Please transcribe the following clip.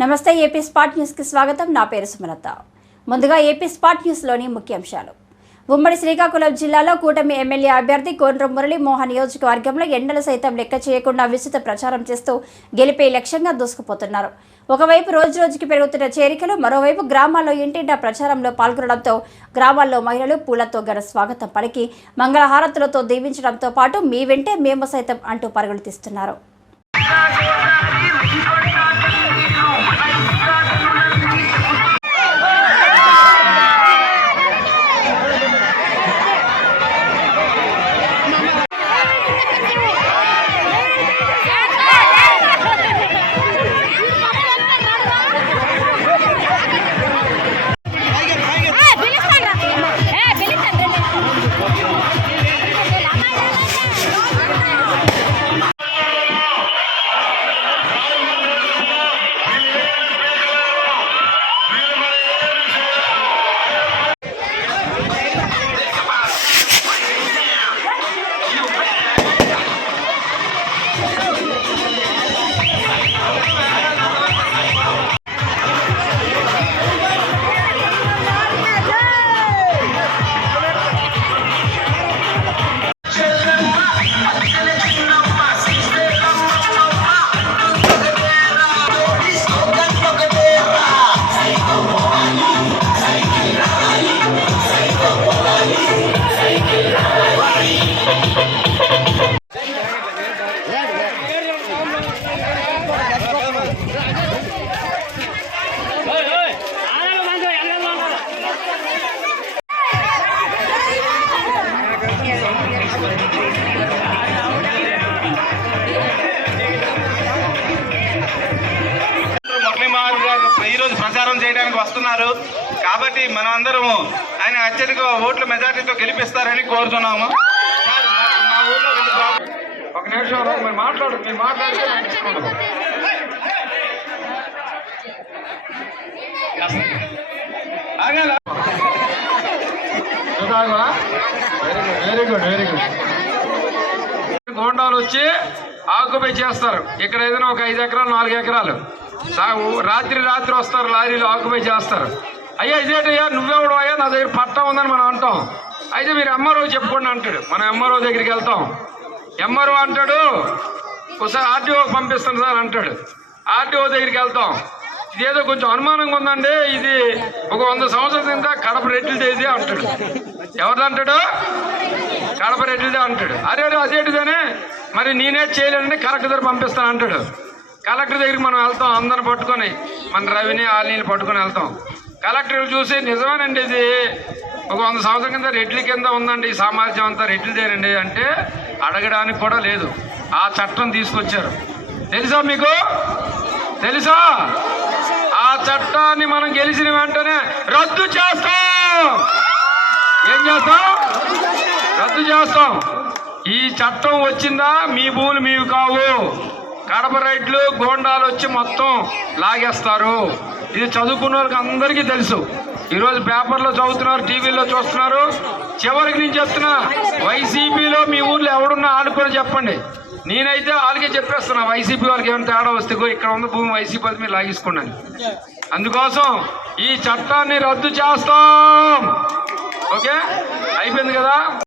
నమస్తే AP spot న్యూస్కి స్వాగతం. నా పేరు సుమలత. ముందుగా ఏపీ స్పాట్ న్యూస్లోని ముఖ్యాంశాలు ఉమ్మడి శ్రీకాకుళం జిల్లాలో కూటమి ఎమ్మెల్యే అభ్యర్థి కోనరం మురళీమోహన్ నియోజకవర్గంలో ఎండలు సైతం లెక్క చేయకుండా విస్తృత ప్రచారం చేస్తూ గెలిపే లక్ష్యంగా దూసుకుపోతున్నారు. ఒకవైపు రోజు రోజుకి పెరుగుతున్న చేరికలు మరోవైపు గ్రామాల్లో ఇంటింటా ప్రచారంలో పాల్గొనడంతో గ్రామాల్లో మహిళలు పూలతో ఘన స్వాగతం పలికి మంగళహారతులతో దీవించడంతో పాటు మీ వెంటే మేము సైతం అంటూ పరుగులు తీస్తున్నారు. ఈరోజు ప్రచారం చేయడానికి వస్తున్నారు. కాబట్టి మనమందరము ఆయన అత్యధిక ఓట్ల మెజార్టీతో గెలిపిస్తారని కోరుతున్నాము. మా- ఊర్లో ఒక నిమిషం మీరు మాట్లాడు మీరు మాట్లాడితే వెరీ గుడ్ వెరీ గుడ్ గోండాలు వచ్చి ఆక్యుపై చేస్తారు. ఇక్కడ ఏదైనా ఒక ఐదు ఎకరాలు నాలుగు ఎకరాలు. రాత్రి రాత్రి వస్తారు లారీలు ఆక్యుపై చేస్తారు. అయ్యా ఇదేటయ్యా నువ్వెవడు అయ్యా? నా దగ్గర పట్టా ఉందని మనం అంటాం. అయితే మీరు ఎంఆర్ఓ చెప్పుకోండి అంటాడు. మనం ఎంఆర్ఓ దగ్గరికి వెళ్తాం. ఎంఆర్ఓ అంటాడు ఒకసారి ఆర్టీఓ పంపిస్తాను సార్ అంటాడు. ఆర్టీఓ దగ్గరికి వెళ్తాం. ఇదేదో కొంచెం అనుమానంగా ఉందండి. ఇది ఒక వంద సంవత్సరాల కింద కడప రెడ్లు అంటాడు. ఎవరిది అంటాడు? కడప రెడ్డిదే అంటాడు. అరే అరే మరి నేనే చేయలేనండి కరెక్ట్ దగ్గర పంపిస్తాను అంటాడు. కలెక్టర్ దగ్గరికి మనం వెళ్తాం అందరిని పట్టుకొని. మన రవిని ఆలీని పట్టుకొని వెళ్తాం. కలెక్టర్ చూసి నిజమేనండి ఇది? ఒక వంద సంవత్సరం కింద రెడ్ల కింద ఉందండి ఈ సామ్రాజ్యం అంతా. రెడ్లదేనండి అంటే అడగడానికి కూడా లేదు. ఆ చట్టం తీసుకొచ్చారు. తెలుసా మీకు? తెలుసా? ఆ చట్టాన్ని మనం గెలిచిన వెంటనే రద్దు చేస్తాం! ఏం చేస్తాం? రద్దు చేస్తాం. ఈ చట్టం వచ్చిందా? మీ భూములు మీవి కావు. కడప రైట్లు గోండాలు వచ్చి మొత్తం లాగేస్తారు. ఇది చదువుకున్న వాళ్ళకి అందరికీ తెలుసు. ఈరోజు పేపర్లో చదువుతున్నారు టీవీలో చూస్తున్నారు. చివరికి నేను చెప్తున్నా వైసీపీలో మీ ఊర్లో ఎవడున్నా ఆడుకొని చెప్పండి. నేనైతే వాళ్ళకే చెప్పేస్తున్నా వైసీపీ వాళ్ళకి ఏమైనా తేడా వస్తే ఇక్కడ ఉన్న భూమి వైసీపీ అది మీరు లాగేసుకున్నాను అందుకోసం ఈ చట్టాన్ని రద్దు చేస్తాం. ఓకే? అయిపోయింది కదా?